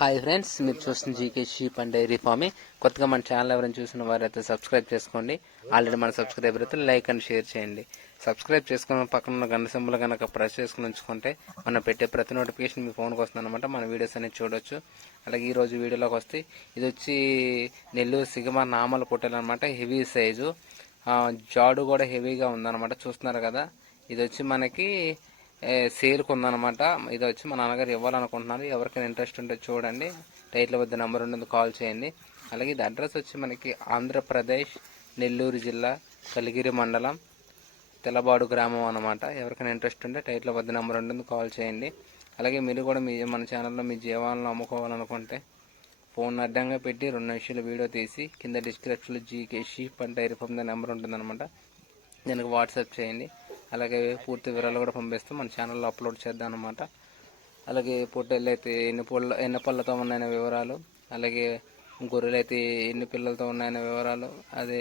Hi friends, మీరు చూస్తున్న GK sheep and dairy farming. కొత్తగా మన ఛానల్ ఎవరైనా చూసిన వారైతే సబ్స్క్రైబ్ చేసుకోండి. ఆల్రెడీ మన సబ్స్క్రైబర్ అయితే లైక్ అండ్ షేర్ చేయండి. సబ్స్క్రైబ్ చేసుకున్న పక్కన ఉన్న గంట సింబల్ కనుక ప్రెస్ చేసుకుని ఉంచుకుంటే మనం పెట్టే ప్రతి నోటిఫికేషన్ మీ ఫోన్కి వస్తుంది అనమాట. మన వీడియోస్ అనేది చూడొచ్చు. అలాగే ఈరోజు వీడియోలోకి వస్తే ఇది వచ్చి నెల్లూరు సిగమ నామల పొట్టేలు అనమాట. హెవీ సైజు, జాడు కూడా హెవీగా ఉందన్నమాట. చూస్తున్నారు కదా, ఇది వచ్చి మనకి సేల్కి ఉందన్నమాట. ఇది వచ్చి మా నాన్నగారు ఇవ్వాలనుకుంటున్నారు. ఎవరికైనా ఇంట్రెస్ట్ ఉంటే చూడండి, టైటిల్ వద్ద నెంబర్ ఉంటుంది, కాల్ చేయండి. అలాగే ఇది అడ్రస్ వచ్చి మనకి ఆంధ్రప్రదేశ్ నెల్లూరు జిల్లా కలిగిరి మండలం తెల్లబాడు గ్రామం అన్నమాట. ఎవరికైనా ఇంట్రెస్ట్ ఉంటే టైటిల్ వద్ద నెంబర్ ఉంటుంది, కాల్ చేయండి. అలాగే మీరు కూడా మన ఛానల్లో మీ జీవాలను అమ్ముకోవాలనుకుంటే ఫోన్ అడ్డంగా పెట్టి 2 నిమిషాలు వీడియో తీసి కింద డిస్క్రిప్షన్లో GK sheep and dairy farm number ఉంటుందన్నమాట. దానికి వాట్సాప్ చేయండి. అలాగే పూర్తి వివరాలు కూడా పంపిస్తాం, మన ఛానల్లో అప్లోడ్ చేద్దాం అనమాట. అలాగే పొట్టేళ్ళు అయితే ఎన్ని పళ్ళతో ఉన్నాయనే వివరాలు, అలాగే గొర్రెలు అయితే ఎన్ని పిల్లలతో ఉన్నాయనే వివరాలు, అదే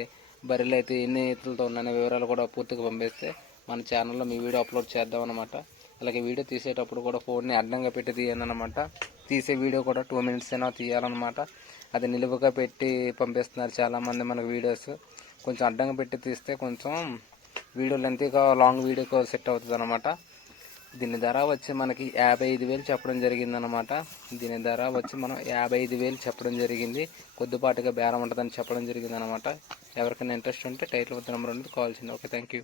బర్రెలు అయితే ఎన్ని ఈతలతో ఉన్నాయనే వివరాలు కూడా పూర్తిగా పంపిస్తే మన ఛానల్లో మీ వీడియో అప్లోడ్ చేద్దాం అనమాట. అలాగే వీడియో తీసేటప్పుడు కూడా ఫోన్ని అడ్డంగా పెట్టి తీయండి అనమాట. తీసే వీడియో కూడా 2 minutes అయినా తీయాలన్నమాట. అది నిలువుగా పెట్టి పంపిస్తున్నారు చాలామంది మనకు వీడియోస్. కొంచెం అడ్డంగా పెట్టి తీస్తే కొంచెం వీడియో లెంతీగా లాంగ్ వీడియోకి సెట్ అవుతుంది అనమాట. దీని ధర వచ్చి మనకి 55,000 చెప్పడం జరిగిందనమాట. దీని ధర వచ్చి మనం 55,000 చెప్పడం జరిగింది. కొద్దిపాటుగా బేరం ఉంటుందని చెప్పడం జరిగింది అనమాట. ఎవరికైనా ఇంట్రెస్ట్ ఉంటే టైటిల్ వద్ద నెంబర్ ఉంటుంది, కాల్ చేయండి. Okay, thank you.